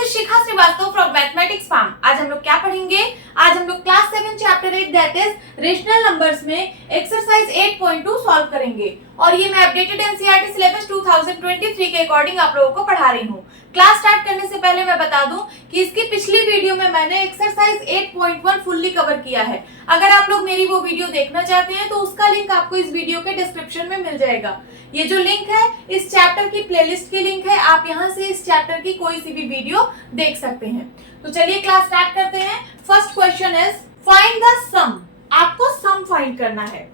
is Shikha Srivastava from mathematics farm. आज हम लोग क्या पढ़ेंगे? आज हम लोग class 7 chapter 8 that is rational numbers में एक्सरसाइज 8.2 सॉल्व करेंगे और ये मैं अपडेटेड एनसीईआरटी सिलेबस 2023 के अकॉर्डिंग आप लोगों को पढ़ा रही हूँ। क्लास स्टार्ट करने से पहले मैं बता दूं कि इसकी पिछली वीडियो में मैंने एक्सरसाइज 8.1 फुल्ली कवर किया है। अगर आप लोग मेरी वो वीडियो देखना चाहते हैं तो उसका लिंक आपको इस वीडियो के डिस्क्रिप्शन में मिल जाएगा। ये जो लिंक है इस चैप्टर की प्लेलिस्ट की लिंक है, आप यहाँ से इस चैप्टर की कोई सी भी वीडियो देख सकते हैं। तो चलिए क्लास स्टार्ट करते हैं। First question is find the sum. आपको सम फाइंड करना है।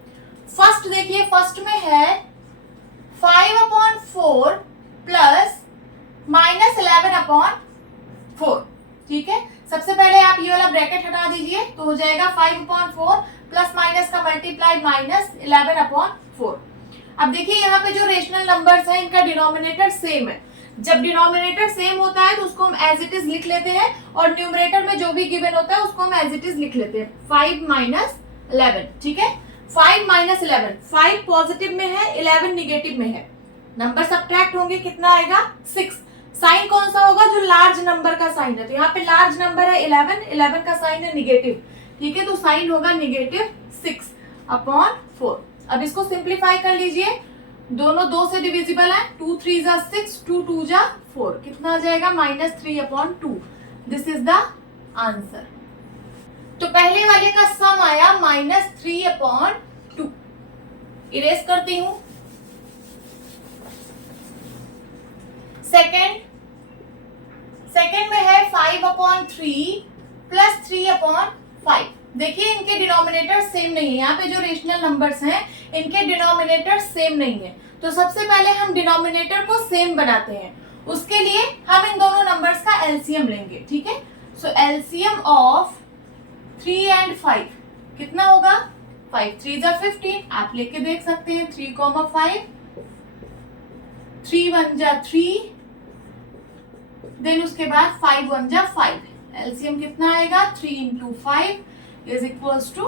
फर्स्ट देखिए, फर्स्ट में है 5/4 प्लस -11/4। ठीक है, सबसे पहले आप ये वाला ब्रैकेट हटा दीजिए तो हो जाएगा 5/4 प्लस माइनस का मल्टीप्लाई -11/4। अब देखिए यहाँ पे जो रेशनल नंबर्स हैं इनका डिनोमिनेटर सेम है। जब डिनोमिनेटर सेम होता है तो उसको हम एज इट इज लिख लेते हैं और न्यूमरेटर में जो भी गिवन होता है उसको हम एज इट इज लिख लेते हैं 5 - 11। ठीक है, 5 - 11, 5 पॉजिटिव में है, 11 निगेटिव में है। नंबर सब्ट्रैक्ट होंगे, कितना आएगा 6। साइन कौन सा होगा? जो लार्ज नंबर का साइन है, तो यहाँ पे लार्ज नंबर है 11 का साइन है निगेटिव। ठीक है, तो साइन होगा -6/4। अब इसको सिंप्लीफाई कर लीजिए, दोनों 2 से डिविजिबल है, 2 3 जा 6, 2 2 जा 4, कितना आ जाएगा -3/2। This is the answer. तो पहले वाले का सम आया -3/2। इरेज करती हूं। सेकेंड में है 5/3 प्लस 3/5। देखिए इनके डिनोमिनेटर सेम नहीं है। यहाँ पे जो रेशनल नंबर्स हैं इनके डिनोमिनेटर सेम नहीं है, तो सबसे पहले हम डिनोमिनेटर को सेम बनाते हैं। उसके लिए हम इन दोनों नंबर्स का एलसीएम लेंगे। ठीक है, सो एलसीएम ऑफ 3 and 5 कितना होगा? 5 3 जा 15। आप लेके देख सकते हैं 3,5, 3 1 जा 3, देन उसके बाद 5 1 जा 5। एलसीएम कितना आएगा? 3 × 5 इज इक्वल्स टू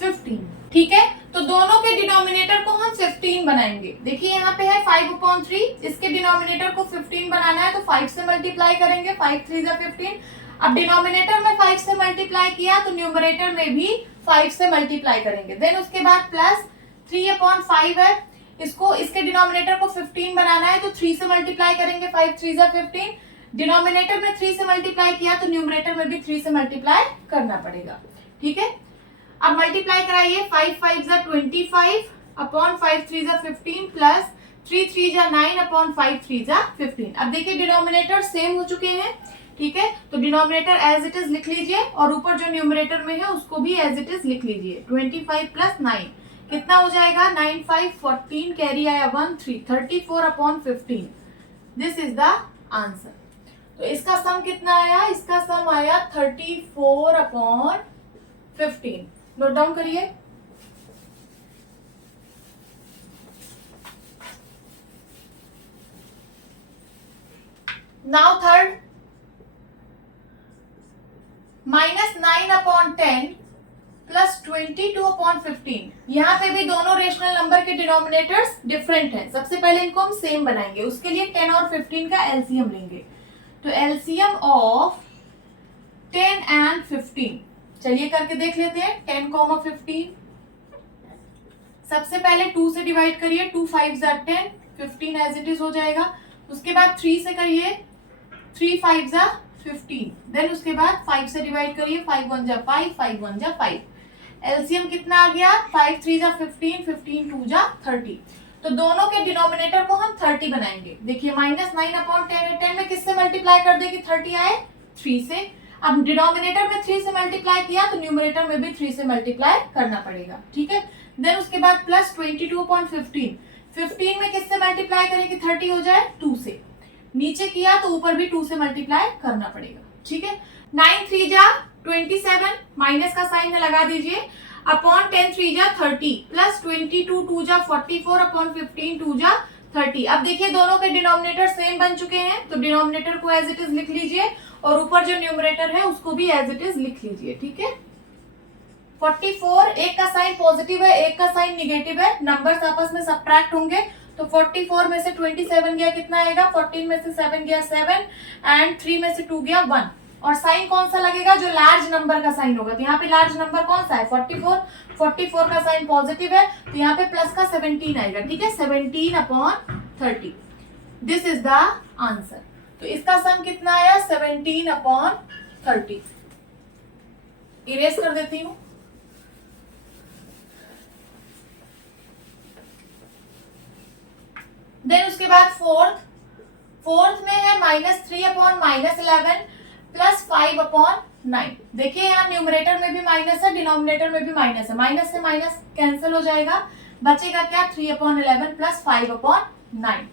15। ठीक है, तो दोनों के डिनोमिनेटर को हम 15 बनाएंगे। देखिए यहाँ पे है 5/3, इसके डिनोमिनेटर को 15 बनाना है तो 5 से मल्टीप्लाई करेंगे, 5 3 जा 15। अब डिनोमिनेटर में 5 से मल्टीप्लाई किया तो न्यूमरेटर में भी 5 से मल्टीप्लाई करेंगे। देन उसके बाद प्लस 3/5 है, इसको इसके डिनोमिनेटर को 15 बनाना है तो 3 से मल्टीप्लाई करेंगे, 5 3 जा 15। डिनोमिनेटर में 3 से मल्टीप्लाई किया तो न्यूमरेटर में भी 3 से मल्टीप्लाई करना पड़ेगा। ठीक है, अब मल्टीप्लाई कराइए, 5 5 जा 25/5 3 जा 15 प्लस 3 3 जा 9/5 3 जा 15। अब देखिए डिनोमिनेटर सेम हो चुके हैं। ठीक है, तो डिनोमिनेटर एज इट इज लिख लीजिए और ऊपर जो न्यूमरेटर में है उसको भी एज इट इज लिख लीजिए। 25 प्लस 9 कितना हो जाएगा? 9 5 14, कैरी आया 1 3, 34/15। This is the answer. तो इसका सम कितना आया? इसका सम आया 34/15। नोट डाउन करिए। Now third, -9/10 plus 22/15। यहाँ पे भी दोनों रेशनल नंबर के डिनोमिनेटर्स डिफरेंट हैं। सबसे पहले इनको हम सेम बनाएंगे, उसके लिए 10 और 15 का एलसीएम लेंगे। तो एलसीएम ऑफ 10 and 15 चलिए करके देख लेते हैं। 10, 15 सबसे पहले 2 से डिवाइड करिए, 2 5 जा 10, 15 एज इट इज हो जाएगा। उसके बाद 3 से करिए, 3 5 जा 15। देन उसके बाद 5 से डिवाइड करिए, 5 1 जा 5, 5 1 जा 5। एलसीएम कितना आ गया? 5 3 जा 15, 15 2 जा 30। तो दोनों के डिनोमिनेटर को हम 30 बनाएंगे। देखिए -9/10 है, 10 में किससे मल्टीप्लाई कर देगी 30 आए? 3 से। अब डिनोमिनेटर में 3 से मल्टीप्लाई किया तो न्यूमरेटर में भी 3 से मल्टीप्लाई करना पड़ेगा। ठीक है, देन उसके बाद प्लस 22/15। 15 में किससे मल्टीप्लाई करेंगे 30 हो जाए? 2 से। नीचे किया तो ऊपर भी 2 से मल्टीप्लाई करना पड़ेगा। ठीक है, 9 3 जा 27, माइनस का साइन है लगा दीजिए, अपॉन 10 3 जा 30 प्लस 22 2 जा 44/15 2 जा 30। अब देखिए दोनों के डिनोमिनेटर सेम बन चुके हैं तो डिनोमिनेटर को एज इट इज लिख लीजिए और ऊपर जो न्यूमरेटर है उसको भी एज इट इज लिख लीजिए। ठीक है, 44, एक का साइन पॉजिटिव है, एक का साइन निगेटिव है, नंबर्स आपस में सब्ट्रैक्ट होंगे तो 44 में से 27 गया कितना आएगा, 14 में से 7 गया 7 एंड 3 में से 2 गया 1। और साइन कौन सा लगेगा, जो लार्ज नंबर का साइन होगा। तो यहाँ पे लार्ज नंबर कौन सा है, 44, 44 का साइन पॉजिटिव है, तो यहाँ पे प्लस का 17 आएगा, ठीक है, 17/30। This is the answer. तो इसका सम कितना आया, 17/30। इरेज कर देती हूं। देन उसके बाद फोर्थ में है -3/-11 प्लस 5/9। देखिए यहाँ न्यूमरेटर में भी माइनस है, डिनोमिनेटर में भी माइनस है, माइनस से माइनस कैंसिल हो जाएगा, बचेगा क्या, 3/11 प्लस 5/9।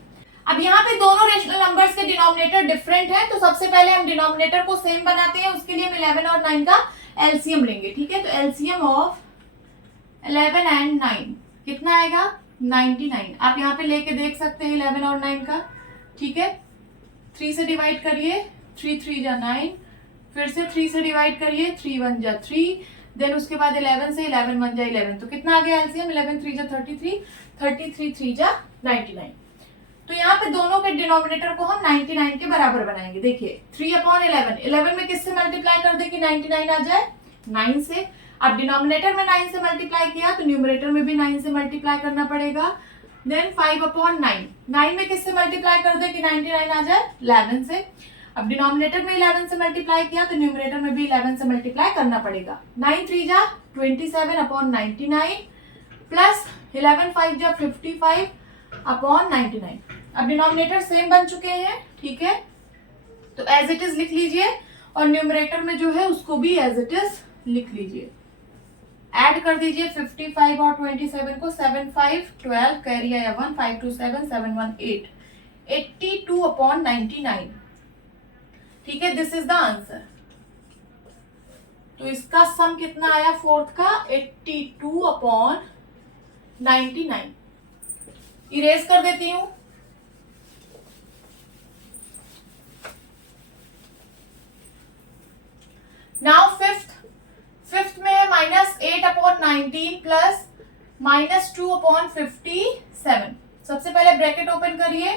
अब यहाँ पे दोनों रेशनल नंबर्स के डिनोमिनेटर डिफरेंट है, तो सबसे पहले हम डिनोमिनेटर को सेम बनाते हैं। उसके लिए हम 11 और 9 का एलसीएम लेंगे, ठीक है। तो एलसीएम ऑफ 11 एंड 9 कितना आएगा, 99। आप यहाँ पे लेके देख सकते हैं 11 और 9 का, ठीक है। 3 से डिवाइड करिए, 3 3 जा 9, फिर से 3 से डिवाइड करिए, 3 1 जा 3, देन उसके बाद 11 से 11 1 जा 11, तो कितना आ गया एलसीएम, 11 3 जा 33, 33 3 जा 99। तो यहाँ पे दोनों के डिनोमिनेटर को हम 99 के बराबर बनाएंगे। देखिए 3/11, 11 में किससे मल्टीप्लाई कर दे कि 99 आ जाए, 9 से। अब डिनोमिनेटर में 9 से मल्टीप्लाई किया तो न्यूमरेटर में भी 9 से मल्टीप्लाई करना पड़ेगा। देन 5/9, 9 में किससे मल्टीप्लाई कर दे कि 99 आ जाए, 11 से। अब डिनोमिनेटर में 11 से मल्टीप्लाई किया तो न्यूमरेटर में भी 11 से मल्टीप्लाई करना पड़ेगा। 9 3 जा 27/99 प्लस 11 5 जा 55/99। अब डिनोमिनेटर सेम बन चुके हैं, ठीक है, तो एज इट इज लिख लीजिए और न्यूमरेटर में जो है उसको भी एज इट इज लिख लीजिए। ऐड कर दीजिए 55 और 27 को, 7 5 12 कैरी आया 1, 5 2 7 7 1 8, 82/99, ठीक है। This is the answer. तो इसका सम कितना आया फोर्थ का, 82/99। इरेज कर देती हूं। नाउ फिफ्थ में है -8/19 प्लस -2/57। सबसे पहले ब्रैकेट ओपन करिए,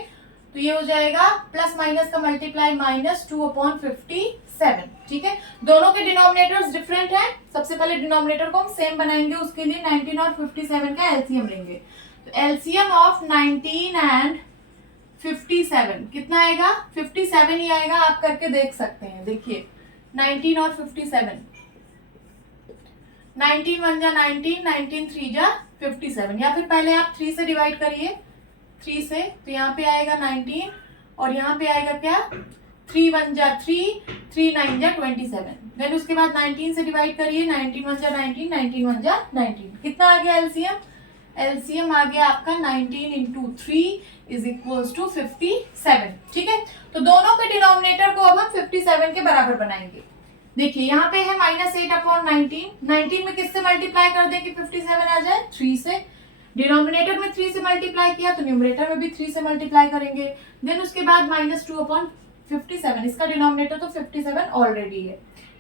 तो ये हो जाएगा प्लस माइनस का मल्टीप्लाई -2/57, ठीक है। दोनों के डिनोमिनेटर्स डिफरेंट हैं। सबसे पहले डिनोमिनेटर को हम सेम बनाएंगे, उसके लिए 19 और 57 का एलसीएम लेंगे। तो एलसीएम ऑफ 19 एंड 57 कितना आएगा, 57 ही आएगा, आप करके देख सकते हैं। देखिए 19 और 57, 19 1 जा 19, 19 3 जा 57, या फिर पहले आप 3 से डिवाइड करिए, 3 से, तो यहाँ पे आएगा 19 और यहाँ पे आएगा क्या, 3 1 जा 3, 3 9 जा 27। देन उसके बाद 19 से डिवाइड करिए, 19 1 जा 19, 19 1 जा 19, कितना आ गया एलसीएम, एलसीएम आ गया आपका 19 × 3 इज इक्वल्स टू 57, ठीक है। तो दोनों के डिनोमिनेटर को अब हम 57 के बराबर बनाएंगे। देखिए यहाँ पे है -8/19, 19 में किससे मल्टीप्लाई कर दें कि 57 आ जाए, 3 से। डिनोमिनेटर में 3 से मल्टीप्लाई किया तो न्यूमरेटर में भी 3 से मल्टीप्लाई करेंगे। देन उसके बाद -2/57, इसका डिनोमिनेटर तो 57 ऑलरेडी है,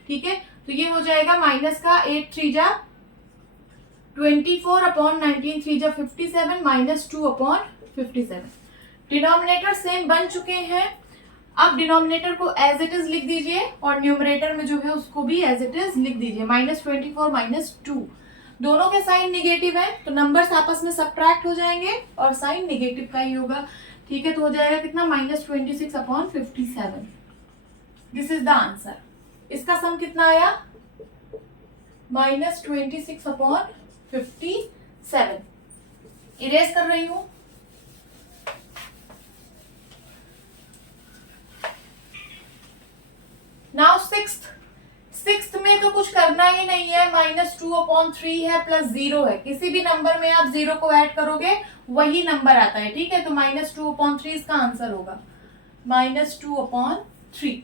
ठीक है। तो ये हो जाएगा माइनस का 8 3 जा 24/19, 3 जा 57 -2/57। डिनोमिनेटर सेम बन चुके हैं। अब डिनोमिनेटर को एज इट इज लिख दीजिए और न्यूमरेटर में जो है उसको भी एज इट इज लिख दीजिए, -24 -2। दोनों के साइन निगेटिव है तो नंबर्स आपस में सब्ट्रैक्ट हो जाएंगे और साइन निगेटिव का ही होगा, ठीक है। तो हो जाएगा कितना, -26/57। This is the answer. इसका सम कितना आया, -26/57। इरेज कर रही हूं। नाउ सिक्स्थ में तो कुछ करना ही नहीं है, -2/3 है प्लस 0 है। किसी भी नंबर में आप 0 को ऐड करोगे वही नंबर आता है, ठीक है। तो -2/3 इसका आंसर होगा, -2/3।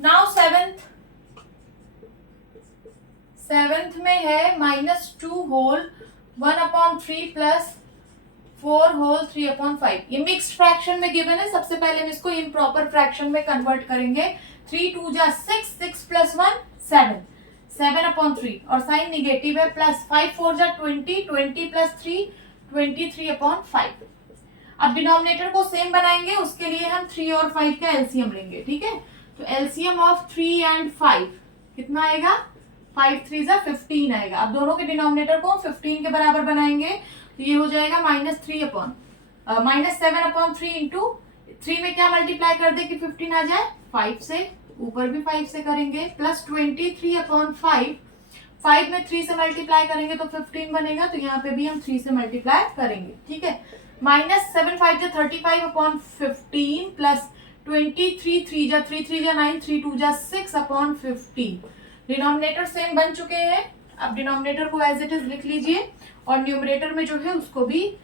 नाउ सेवेंथ में है -2 होल 1/3 प्लस 4 होल 3/5। ये मिक्स्ड फ्रैक्शन में गिवन है। सबसे पहले हम इसको इम्प्रॉपर फ्रैक्शन में कन्वर्ट करेंगे। 3 2 जा 6, 6 + 1 7, 7/3 और साइन निगेटिव है, प्लस 5 4 जा 20, 20 + 3 23/5। अब डिनोमिनेटर को सेम बनाएंगे, उसके लिए हम 3 और 5 का एलसीएम लेंगे, ठीक है। तो एलसीएम ऑफ 3 एंड 5 कितना आएगा, 5 3 जा 15 आएगा। अब दोनों के डिनोमिनेटर को 15 के बराबर बनाएंगे, तो ये हो जाएगा -7/3 इंटू 3 में क्या मल्टीप्लाई कर दे कि 15 आ जाए, 5 से, ऊपर भी 5 से करेंगे, प्लस 23/5, 5 में 3 से मल्टीप्लाई करेंगे तो 15 बनेगा, तो यहाँ पे भी हम 3 से मल्टीप्लाई करेंगे, ठीक है। -7 5 जा 35/15 प्लस 23 3 जा 3 3 जा 9 3 2 जा 6/15। डिनोमिनेटर सेम बन चुके हैं। अब डिनोमिनेटर को एज इट इज लिख लीजिए और न्यूमरेटर में जो है उसको भी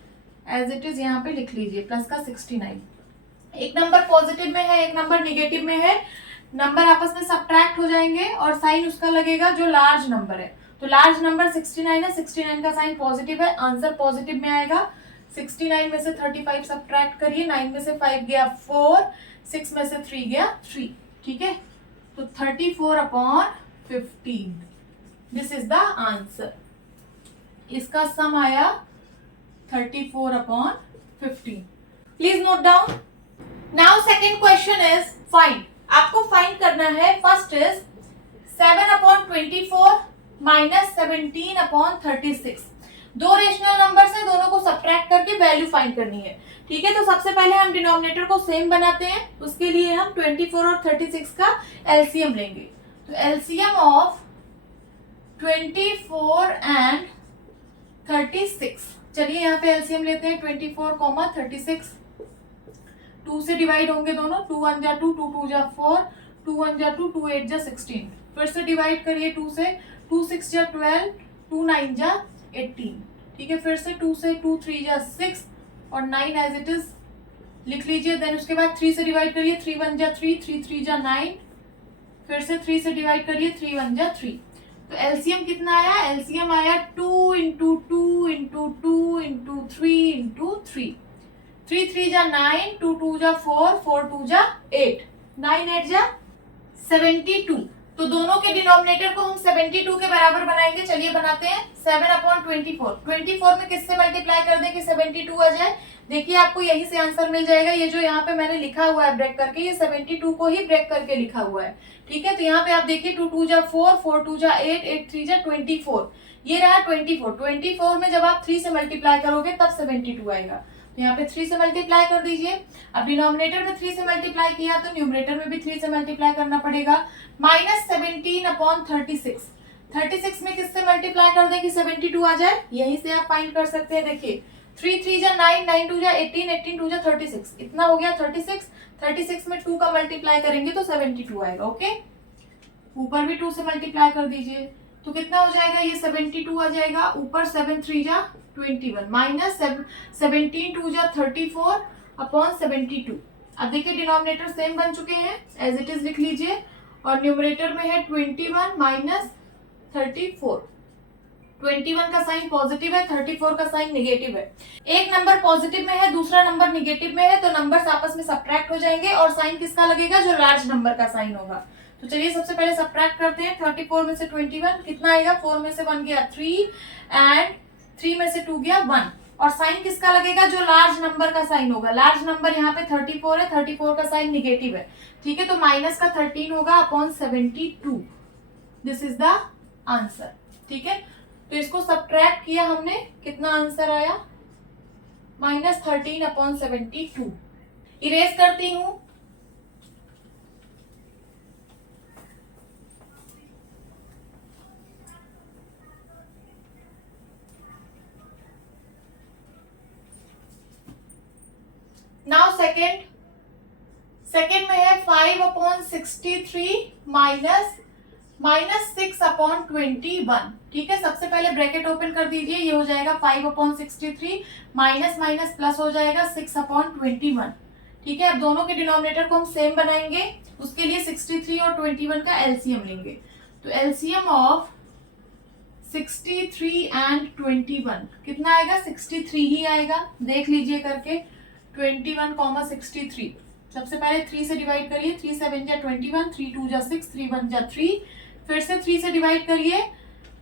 एज इट इज यहाँ पे लिख लीजिए, प्लस का 69। एक नंबर पॉजिटिव में है, एक नंबर निगेटिव में है, नंबर आपस में सब्ट्रैक्ट हो जाएंगे और साइन उसका लगेगा जो लार्ज नंबर है। तो लार्ज नंबर 69 है, 69 का साइन पॉजिटिव है, आंसर पॉजिटिव में आएगा। 69 में से 35 सब्ट्रैक्ट करिए, 9 में से 5 गया 4, 6 में से 3 गया 3, ठीक है। तो 34/15 दिस इज द आंसर। इसका सम आया 34/15। Please note down. Now second question is find. आपको फाइंड करना है, फर्स्ट इज 7/24 माइनस 17/36। दो रेशनल नंबर से दोनों को सब्ट्रैक्ट करके वैल्यू फाइंड करनी है, ठीक है। तो सबसे पहले हम डिनोमिनेटर को सेम बनाते हैं, उसके लिए हम 24 और 36 का एलसीएम लेंगे। तो एलसीएम ऑफ 24 एंड 36, चलिए यहाँ पे एलसीएम लेते हैं। 24, 36 2 से डिवाइड होंगे दोनों, 2 1 जा 2, 2 2 जा 4, 2 1 जा 2, 2 8 जा 16। फिर से डिवाइड करिए 2 से, 2 6 जा 12, 2 9 जा 18, ठीक है। फिर से 2 से, 2 3 जा 6 और 9 एज इट इज लिख लीजिए। देन उसके बाद 3 से डिवाइड करिए, 3 1 जा 3, 3 3 जा 9, फिर से 3 से डिवाइड करिए, 3 1 जा 3। तो एलसीएम कितना आया, एलसीएम आया 2 इंटू 2 इंटू 2 इंटू 3 इंटू 3, 3 3 जा 9, 2 2 जा 4, 4 2 जा 8, 9 8 जा 72। तो दोनों के डिनोमिनेटर को हम 72 के बराबर बनाएंगे, चलिए बनाते हैं। 7/24, 24 में किससे मल्टीप्लाई कर दें कि 72 आ जाए। देखिए आपको यहीं से आंसर मिल जाएगा। ये जो यहाँ पे मैंने लिखा हुआ है ब्रेक करके, ये 72 को ही ब्रेक करके लिखा हुआ है, ठीक है। तो यहाँ पे आप देखिए 2 2 जा 4, 4 2 जा 8, 8 3 जा 24, ये रहा 24। 24 में जब आप 3 से मल्टीप्लाई करोगे तब 72 आएगा। तो यहाँ पे 3 से मल्टीप्लाई कर दीजिए। अब डिनोमिनेटर में 3 से मल्टीप्लाई किया तो न्यूमरेटर में भी 3 से मल्टीप्लाई करना पड़ेगा। -17/36, 36 में किससे मल्टीप्लाई कर दे कि 72 आ जाए, यहीं से आप फाइंड कर सकते हैं। देखिए 3 3 जा 9, 9 2 जा 18, 18 2 जा 36, इतना हो गया 36। 36 में 2 का मल्टीप्लाई करेंगे तो 72 आएगा, ओके। ऊपर भी 2 से मल्टीप्लाई कर दीजिए तो कितना हो जाएगा, ये 72 आ जाएगा। ऊपर 7 3 जा 21 माइनस 17 2 जा 34/72। अब देखिए डिनोमिनेटर सेम बन चुके हैं, एज इट इज लिख लीजिए। और न्यूमरेटर में है 21 माइनस 34। 21 का साइन पॉजिटिव है, 34 का साइन निगेटिव है। एक नंबर पॉजिटिव में है, दूसरा नंबर निगेटिव में है, तो नंबर्स आपस में सब्ट्रैक्ट हो जाएंगे और साइन किसका लगेगा, जो लार्ज नंबर का साइन होगा। तो चलिए सबसे पहले सब्ट्रैक्ट करते हैं। 34 में से 21 कितना आएगा, 4 में से 1 गया 3 एंड 3 में से 2 गया 1। और साइन किसका लगेगा, जो लार्ज नंबर का साइन होगा। लार्ज नंबर यहाँ पे 34 है, 34 का साइन निगेटिव है, ठीक है। तो माइनस का 13 होगा upon 72। This is the answer, ठीक है। तो इसको सब्ट्रैक्ट किया हमने, कितना आंसर आया, -13/72। इरेज करती हूं। नाउ सेकेंड में है 5/63 माइनस 6/21, ठीक है। सबसे पहले ब्रैकेट ओपन कर दीजिए, ये हो जाएगा 5/63 माइनस माइनस प्लस हो जाएगा 6/21, ठीक है। अब दोनों के डिनोमिनेटर को हम सेम बनाएंगे, उसके लिए 63 और 21 का एलसीएम लेंगे। तो एलसीएम ऑफ 63 एंड 21 कितना आएगा, 63 ही आएगा, देख लीजिए करके। 21, 63, सबसे पहले 3 से डिवाइड करिए, 3 7 जा 21, 3 2 जा 6, 3 1 जा 3, फिर से 3 से डिवाइड करिए,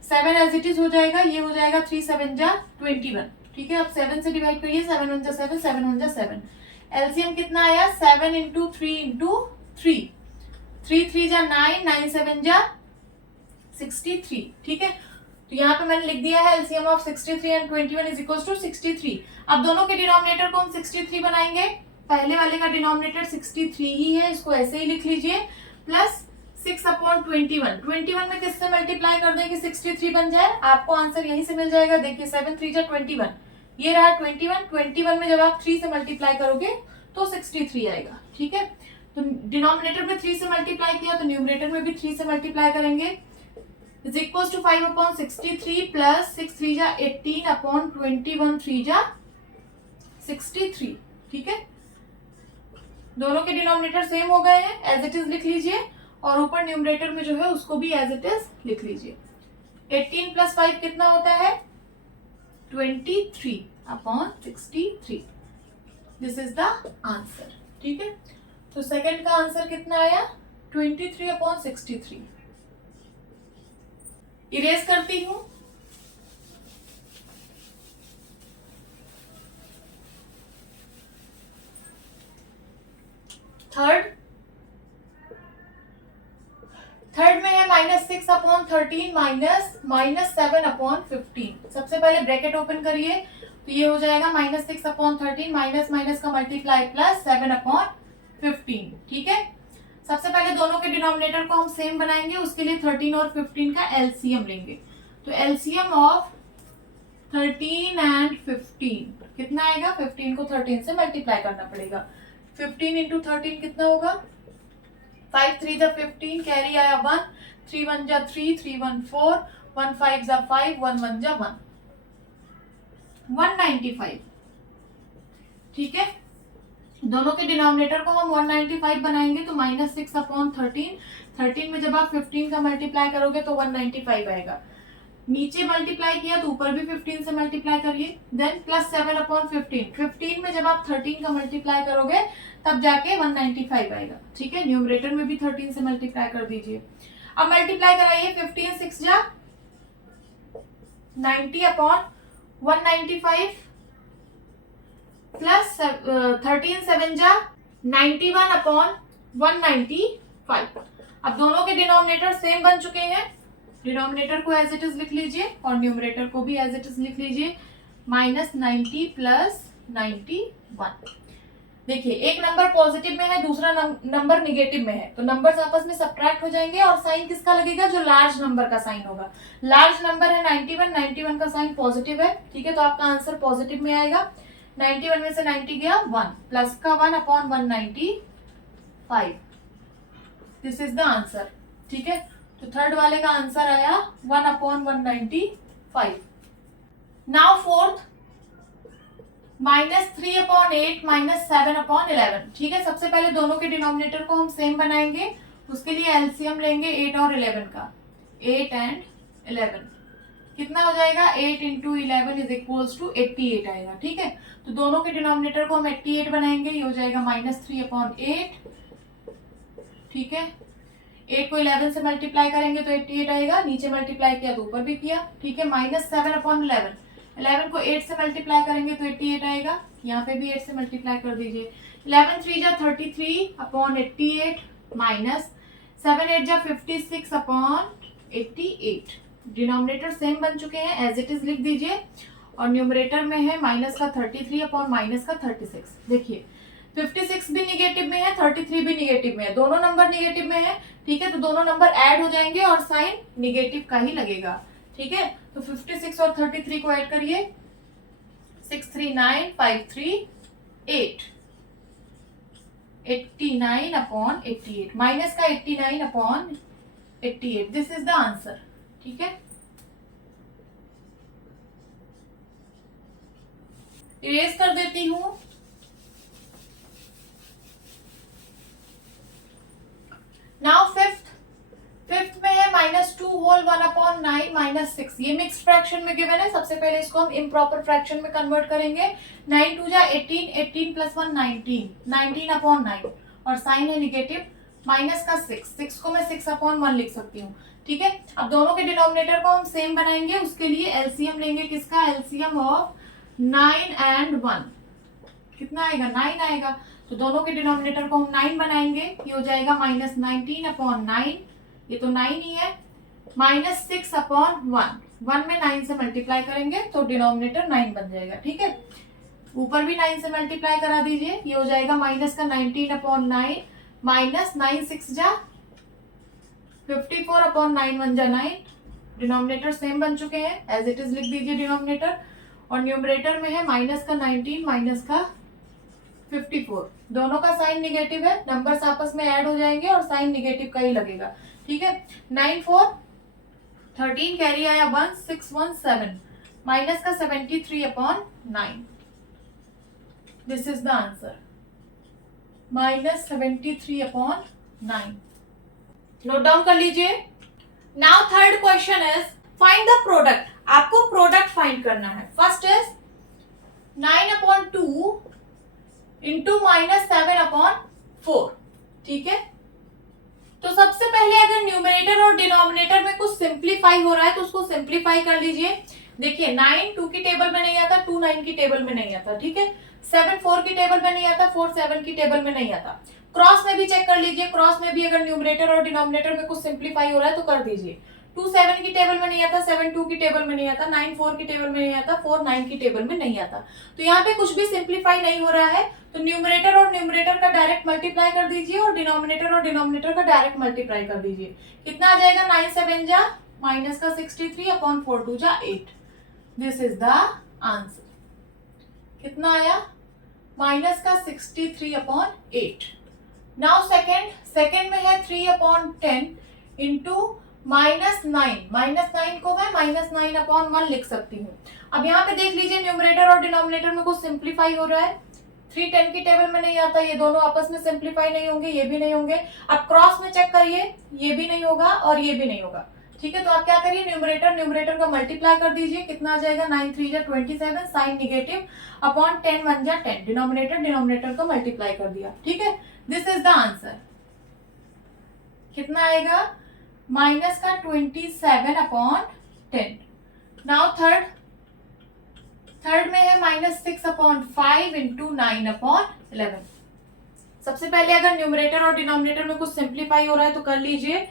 7 एज इट इज हो जाएगा, ये हो जाएगा 3 7 जा 21, ठीक है, अब 7 से डिवाइड करिए, 7 1 जा 7, 7 1 जा 7। एलसीएम कितना आया, 7 इंटू 3 इंटू 3, 3 3 जा 9, 9 7 जा 63। ठीक है, तो यहाँ पे मैंने लिख दिया है LCM of 63 and 21 is equal to 63। अब दोनों के डिनोमिनेटर को हम 63 बनाएंगे। पहले वाले का डिनोमिनेटर 63 ही है, इसको ऐसे ही लिख लीजिए, प्लस 6/21। 21 में किससे मल्टीप्लाई कर दें कि 63 बन जाए, आपको आंसर यहीं से मिल जाएगा। देखिए 7 3 जा 21, ये रहा 21। 21 में जब आप 3 से मल्टीप्लाई करोगे तो 63 आएगा। ठीक है, तो डिनोमिनेटर में 3 से मल्टीप्लाई किया तो न्यूमरेटर में भी 3 से मल्टीप्लाई करेंगे, इज इक्वल टू 5/63 प्लस 6 3 जा 18/21, 3 जा 63। ठीक है, दोनों के डिनोमिनेटर सेम हो गए हैं, एज इट इज लिख लीजिए, और ऊपर न्यूमरेटर में जो है उसको भी एज इट इज लिख लीजिए। 18 प्लस 5 कितना होता है, 23/63। This is the answer. ठीक है, तो सेकंड का आंसर कितना आया, 23/63। इरेज करती हूं, थर्ड में है -6/13 -7/15। सबसे पहले ब्रैकेट ओपन करिए, तो ये हो जाएगा -6/13 माइनस माइनस का मल्टीप्लाई प्लस 7/15। ठीक है, सबसे पहले दोनों के डिनोमिनेटर को हम सेम बनाएंगे, उसके लिए 13 और 15 का एलसीएम लेंगे। तो एलसीएम ऑफ 13 एंड 15 कितना आएगा, 15 को 13 से मल्टीप्लाई करना पड़ेगा। 15 इंटू 13 कितना होगा, 5 3 जा 15, कैरी आया 1, 3 1 जा 3, 3 1 4, 1 5 जा 5, 1 1 जा 1, 195। ठीक है, दोनों के डिनोमिनेटर को हम 195 बनाएंगे, तो -6/13, 13 में जब आप 15 का मल्टीप्लाई करोगे तो 195 आएगा। नीचे मल्टीप्लाई किया तो ऊपर भी 15 से मल्टीप्लाई करिए, देन प्लस 7/15। 15 में जब आप 13 का मल्टीप्लाई करोगे तब जाके 195 आएगा। ठीक है, न्यूमरेटर में भी 13 से मल्टीप्लाई कर दीजिए। अब मल्टीप्लाई कराइए, 15 6 जा 90/195 प्लस 13 7 जा 91/195। अब दोनों के डिनोमिनेटर सेम बन चुके हैं, डिनोमिनेटर को एज इट इज लिख लीजिए और न्यूमरेटर को भी एज इट इज लिख लीजिए, -90 प्लस 91। देखिए एक नंबर पॉजिटिव में है, दूसरा नंबर निगेटिव में है, तो नंबर्स आपस में सब्ट्रैक्ट हो जाएंगे और साइन किसका लगेगा, जो लार्ज नंबर का साइन होगा। लार्ज नंबर है 91, 91 का साइन पॉजिटिव है। ठीक है, तो आपका आंसर पॉजिटिव में आएगा। 91 में से 90 गया 1, प्लस का 1/195। This is the answer. ठीक है, तो थर्ड वाले का आंसर आया 1/195। Now fourth, -3/8 -7/11। ठीक है, सबसे पहले दोनों के डिनोमिनेटर को हम सेम बनाएंगे, उसके लिए एलसीएम लेंगे 8 और 11 का। 8 एंड 11 कितना हो जाएगा, 8 इंटू 11 इज इक्वल्स टू 88 आएगा। ठीक है, तो दोनों के डिनोमिनेटर को हम 88 बनाएंगे, ये हो जाएगा -3/8। ठीक है, 8 को 11 से मल्टीप्लाई करेंगे तो 88 आएगा, नीचे मल्टीप्लाई किया तो ऊपर भी किया। ठीक है, -7/11, 11 को 8 से मल्टीप्लाई करेंगे तो 88 आएगा, यहाँ पे भी 8 से मल्टीप्लाई कर दीजिए। 11 3 जा 33/88 माइनस 7 8 जा 56/88। डिनोमिनेटर सेम बन चुके हैं, एज इट इज लिख दीजिए, और न्यूमरेटर में है माइनस का 33 अपॉन माइनस का 36। देखिए 56 भी निगेटिव में है, 33 भी निगेटिव में है, दोनों नंबर निगेटिव में है। ठीक है, तो दोनों नंबर ऐड हो जाएंगे और साइन निगेटिव का ही लगेगा। ठीक है, तो 56 और 33 को ऐड करिए, 639,538, 89/88 माइनस का 89/88। This is the answer. ठीक है, इरेज कर देती हूं। नाउ फिफ्थ में है -2 होल 1/9 -6। ये मिक्स्ड फ्रैक्शन में गिवन है, सबसे पहले इसको हम इम्प्रॉपर फ्रैक्शन में कन्वर्ट करेंगे। 9 2 जा 18, 18 प्लस 1 19, 19/9, और साइन है निगेटिव, माइनस का 6 को मैं 6/1 लिख सकती हूँ। ठीक है, अब दोनों के डिनोमिनेटर को हम सेम बनाएंगे, उसके लिए एलसीएम लेंगे, किसका, एलसीएम ऑफ 9 एंड 1 कितना आएगा 9 आएगा। तो दोनों के डिनोमिनेटर को हम 9 बनाएंगे, ये हो जाएगा -19/9, ये तो 9 ही है, -6/1, 1 में 9 से मल्टीप्लाई करेंगे तो डिनोमिनेटर 9 बन जाएगा। ठीक है, ऊपर भी 9 से मल्टीप्लाई करा दीजिए, ये हो जाएगा -19/9 -9 6 जा 54/9 1 जा 9, डिनोमिनेटर सेम बन चुके हैं, एज इट इज लिख दीजिए डिनोमिनेटर। और न्यूमरेटर में है -19 -54, दोनों का साइन निगेटिव है, नंबर्स आपस में ऐड हो जाएंगे और साइन निगेटिव का ही लगेगा। ठीक है, 9 4 13 कैरी आया 1 6 1 7 -73/9, this is the answer -73/9। Note down कर लीजिए। Now third question is find the product, आपको प्रोडक्ट फाइंड करना है। First is 9/2 into -7/4। ठीक है, तो सबसे पहले अगर न्यूमरेटर और डिनोमिनेटर में कुछ सिंप्लीफाई हो रहा है तो उसको सिंप्लीफाई कर लीजिए। देखिए 9 2 की टेबल में नहीं आता, 2 9 की टेबल में नहीं आता। ठीक है, 7 4 की टेबल में नहीं आता, 4 7 की टेबल में नहीं आता। क्रॉस में भी चेक कर लीजिए, क्रॉस में भी अगर न्यूमरेटर और डिनोमिनेटर में कुछ सिंप्लीफाई हो रहा है तो कर दीजिए। 2 7 की टेबल में नहीं आता, 7 2 की टेबल में नहीं आता, 9 4 की टेबल में नहीं आता, 4 9 की टेबल में नहीं आता। तो यहाँ पे कुछ भी सिंप्लीफाई नहीं हो रहा है, तो न्यूमरेटर और न्यूमरेटर का डायरेक्ट मल्टीप्लाई कर दीजिए और डिनोमिनेटर का डायरेक्ट मल्टीप्लाई कर दीजिए। कितना आ जाएगा 9 7 जा -63/4 2 जा 8, दिस इज द आंसर। कितना आया -63/8। नाउ सेकेंड में है 3/10 इंटू -9 को मैं -9/1 लिख सकती हूँ। अब यहाँ पे देख लीजिए न्यूमरेटर और डिनोमिनेटर में कुछ सिंप्लीफाई हो रहा है, 3 10 की टेबल में नहीं आता, ये दोनों आपस में सिंप्लीफाई नहीं होंगे, ये भी नहीं होंगे। अब क्रॉस में चेक करिए, ये भी नहीं होगा और ये भी नहीं होगा। ठीक है, तो आप क्या करिए न्यूमरेटर का मल्टीप्लाई कर दीजिए, कितना आ जाएगा 9 3 जा 27 साइन निगेटिव अपॉन 10 1 जा 10, डिनोमिनेटर का मल्टीप्लाई कर दिया। ठीक है, दिस इज द आंसर। कितना आएगा -27/10। नाउ थर्ड में है -6/5 इंटू 9/11। सबसे पहले अगर न्यूमरेटर और डिनोमिनेटर में कुछ सिंप्लीफाई हो रहा है तो कर लीजिए।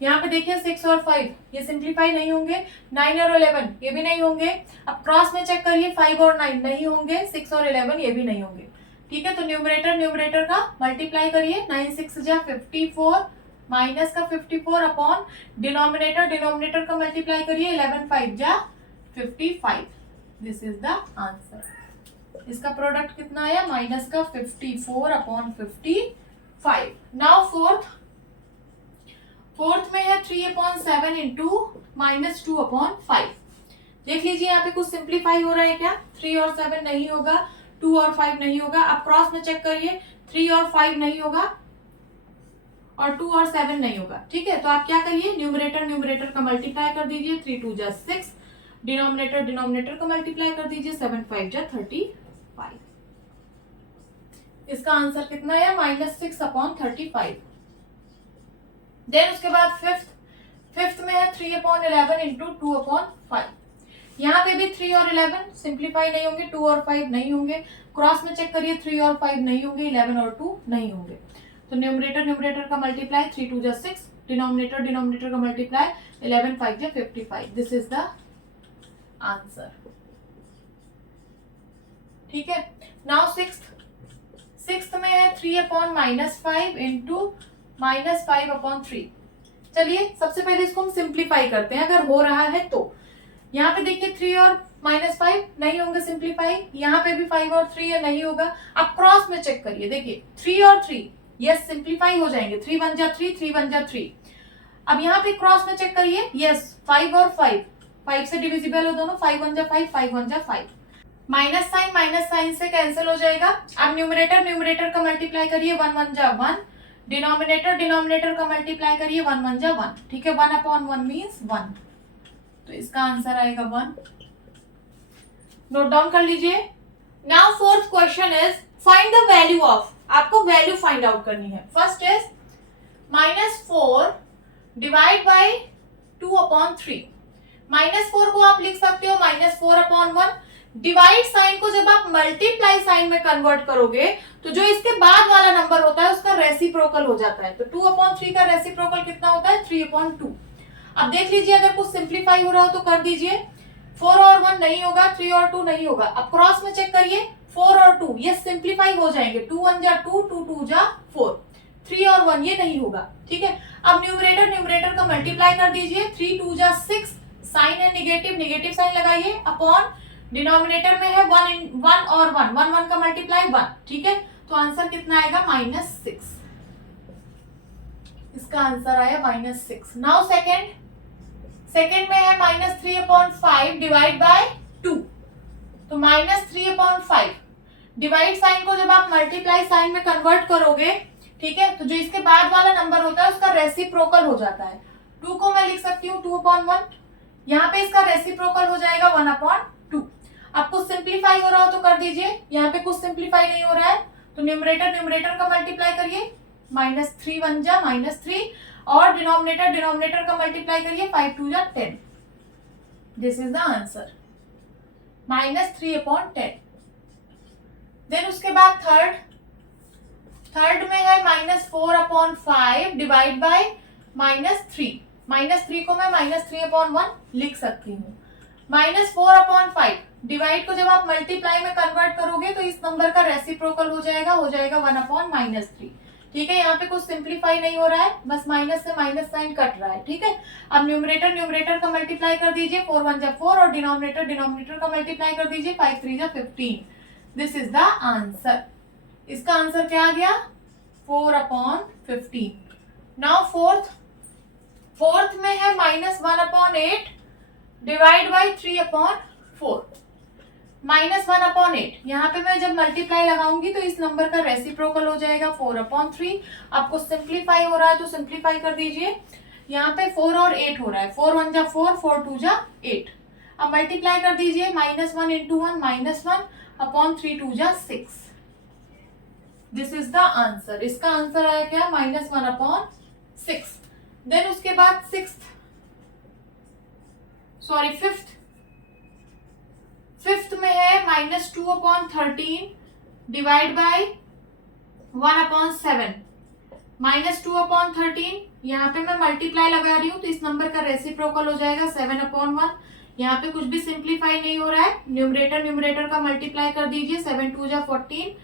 यहाँ पे देखिए 6 और 5 ये सिंप्लीफाई नहीं होंगे, 9 और 11 ये भी नहीं होंगे। अब क्रॉस में चेक करिए 5 और 9 नहीं होंगे, 6 और 11 ये भी नहीं होंगे। ठीक है, तो न्यूमरेटर का मल्टीप्लाई करिए, 9 6 जा 54 माइनस का 54 अपॉन डिनोमिनेटर का मल्टीप्लाई करिए, 11 5 जा 55, दिस इज द आंसर। इसका प्रोडक्ट कितना आया माइनस का 54/55। नाउ फोर्थ में है 3/7 इंटू -2/5। देख लीजिए यहाँ पे कुछ सिंप्लीफाई हो रहा है क्या, 3 और 7 नहीं होगा, 2 और 5 नहीं होगा। अब क्रॉस में चेक करिए, 3 और 5 नहीं होगा और 2 और 7 नहीं होगा। ठीक है, तो आप क्या करिए न्यूमरेटर का मल्टीप्लाई कर दीजिए, 3 2 जा 6, डिनोमिनेटर का मल्टीप्लाई कर दीजिए, 7 5 जा 35। इसका आंसर कितना है -6/35। देन उसके बाद फिफ्थ में है 3/11 इंटू 2/5। यहाँ पे भी 3 और 11 सिंप्लीफाई नहीं होंगे, 2 और 5 नहीं होंगे। क्रॉस में चेक करिए, 3 और 5 नहीं होंगे, 11 और 2 नहीं होंगे। तो न्यूमरेटर का मल्टीप्लाई, 3 2 जा 6, डिनोमिनेटर का मल्टीप्लाई, 11 5 जा 55, दिस इज द आंसर। ठीक है, नाउ सिक्स्थ में है 3/-5 इंटू -5/3। चलिए सबसे पहले इसको हम सिंप्लीफाई करते हैं, अगर हो रहा है तो। यहाँ पे देखिए 3 और -5 नहीं होंगे सिंप्लीफाई, यहाँ पे भी 5 और 3 है नहीं होगा। अब क्रॉस में चेक करिए, देखिए 3 और 3 यस सिंप्लीफाई हो जाएंगे, 3 1 जा 3, 3 1 जा 3। अब यहाँ पे क्रॉस में चेक करिए, यस 5 और 5 से डिविजिबल हो दोनों, 5 1 जा 5, 5 1 जा 5। माइनस साइन से कैंसिल हो जाएगा। अब न्यूमरेटर का मल्टीप्लाई करिए, 1 1 जा 1, डिनोमिनेटर का मल्टीप्लाई करिए, 1 1 जा 1। ठीक है, 1/1 मीन्स 1, तो इसका आंसर आएगा 1। नोट डाउन कर लीजिए। Now fourth question is find the value of, आपको वैल्यू फाइंड आउट करनी है। First is -4 divide by 2/3। -4 को आप लिख सकते हो -4/1, डिवाइड साइन को जब आप मल्टीप्लाई साइन में कन्वर्ट करोगे तो जो इसके बाद वाला नंबर होता है उसका रेसिप्रोकल हो जाता है। तो 2/3 का रेसिप्रोकल कितना होता है? 3/2। अब देख लीजिए, अगर कुछ सिंप्लीफाई हो रहा हो तो कर दीजिए। 4 और 1 नहीं होगा, 3 और 2 नहीं होगा। अब क्रॉस में चेक करिए, 4 और 2 ये सिंप्लीफाई हो जाएंगे। 2 1 जा 2, 2 2 जा 4। 3 और 1 ये नहीं होगा, ठीक है। अब न्यूमरेटर का मल्टीप्लाई कर दीजिए। 3 2 जा 6, साइन है निगेटिव, निगेटिव साइन लगाइए, अपॉन डिनोमिनेटर में है 1 और 1, 1 1 का मल्टीप्लाई 1, ठीक है। तो आंसर कितना आएगा? -6। इसका आंसर आया -6। नाउ सेकेंड में है -3/5 डिवाइड बाय 2। तो -3/5 डिवाइड साइन को जब आप मल्टीप्लाई साइन में कन्वर्ट करोगे, ठीक है, तो जो इसके बाद वाला नंबर होता है उसका रेसिप्रोकल हो जाता है। 2 को मैं लिख सकती हूँ 2/1, यहाँ पे इसका रेसिप्रोकल हो जाएगा 1/2। अब कुछ सिंप्लीफाई हो रहा हो तो कर दीजिए, यहाँ पे कुछ सिंप्लीफाई नहीं हो रहा है तो न्यूमरेटर का मल्टीप्लाई करिए। -3 1 जा -3, और डिनोमिनेटर का मल्टीप्लाई करिए। 5 2 जा 10। This is the answer, -3/10। Then उसके बाद थर्ड में है -4/5 डिवाइड बाय -3। -3 को मैं -3/1 लिख सकती हूँ। -4/5 डिवाइड को जब आप मल्टीप्लाई में कन्वर्ट करोगे तो इस नंबर का रेसिप्रोकल हो जाएगा 1/-3, ठीक है। यहाँ पे कुछ सिंप्लीफाई नहीं हो रहा है, बस माइनस से माइनस साइन कट रहा है, ठीक है। अब न्यूमरेटर का मल्टीप्लाई कर दीजिए। 4 1 जा 4, और डिनोमिनेटर का मल्टीप्लाई कर दीजिए। 5 3 जा 15। This is the answer. इसका आंसर क्या आ गया? 4/15। नाउ फोर्थ में है -1/8 डिवाइड बाई 3/4। -1/8, यहाँ पे मैं जब मल्टीप्लाई लगाऊंगी तो इस नंबर का रेसिप्रोकल हो जाएगा 4/3। आपको सिंप्लीफाई हो रहा है तो सिंप्लीफाई कर दीजिए। यहाँ पे 4 और 8 हो रहा है। 4 1 जा 4, 4 2 जा 8। अब मल्टीप्लाई कर दीजिए। -1 × 1 -1/3 2 जा 6। This is the answer. इसका आंसर आया क्या? -1/6। देन उसके बाद फिफ्थ में है -2/13 डिवाइड बाय 1/7। -2/13, यहाँ पे मैं मल्टीप्लाई लगा रही हूँ तो इस नंबर का रेसिप्रोकल हो जाएगा 7/1। यहाँ पे कुछ भी सिंप्लीफाई नहीं हो रहा है। न्यूमरेटर का मल्टीप्लाई कर दीजिए। 7 2 जा 14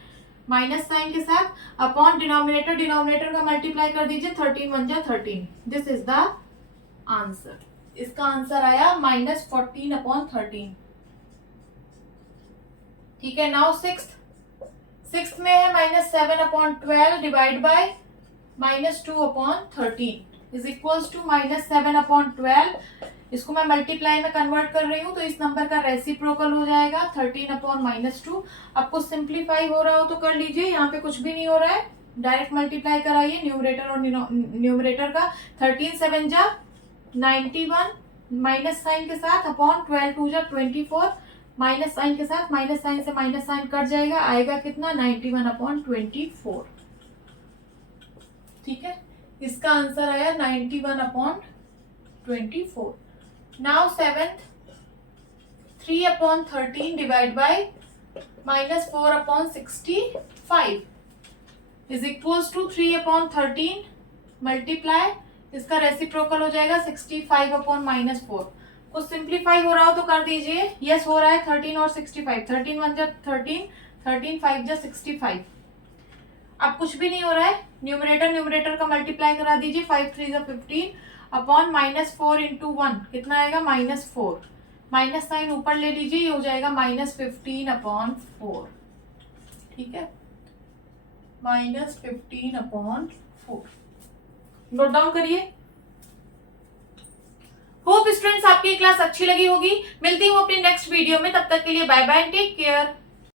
माइनस साइन के साथ, अपॉन डिनोमिनेटर का मल्टीप्लाई कर दीजिए। 13 1 जा 13। This is the answer. इसका आंसर आया -14/13, ठीक है। नाउ सिक्स्थ में है -7/12 divide by -2/13 is equals to -7/12। इसको मैं मल्टीप्लाई में कन्वर्ट कर रही हूँ तो इस नंबर का रेसिप्रोकल हो जाएगा 13/-2। आपको सिंप्लीफाई हो रहा हो तो कर लीजिए, यहाँ पे कुछ भी नहीं हो रहा है, डायरेक्ट मल्टीप्लाई कराइए न्यूमरेटर और न्यूमरेटर का। 13 7 जा 91 माइनस साइन के साथ, अपॉन 12 2 जा 24 माइनस साइन के साथ, माइनस साइन से माइनस साइन कट जाएगा, आएगा कितना? 91/24, ठीक है। इसका आंसर आया 91/24। Now seventh, 3/13 divide by -4/65 is equals to 3/13 multiply, इसका रेसिप्रोकल हो जाएगा 65/-4। कुछ सिंप्लीफाई हो रहा हो तो कर दीजिए। यस हो रहा है। 13 और 65, 13 1 जा 13, 13 5 जा 65। अब कुछ भी नहीं हो रहा है, न्यूमरेटर का मल्टीप्लाई करा दीजिए। 5 3 जा 15 अपॉन -4 × 1 कितना आएगा? -4। माइनस साइन ऊपर ले लीजिए, ये हो जाएगा -15/4, ठीक है। -15/4 नोट डाउन करिए। होप स्टूडेंट्स आपकी क्लास अच्छी लगी होगी। मिलती हूँ अपनी नेक्स्ट वीडियो में, तब तक के लिए बाय बाय, टेक केयर।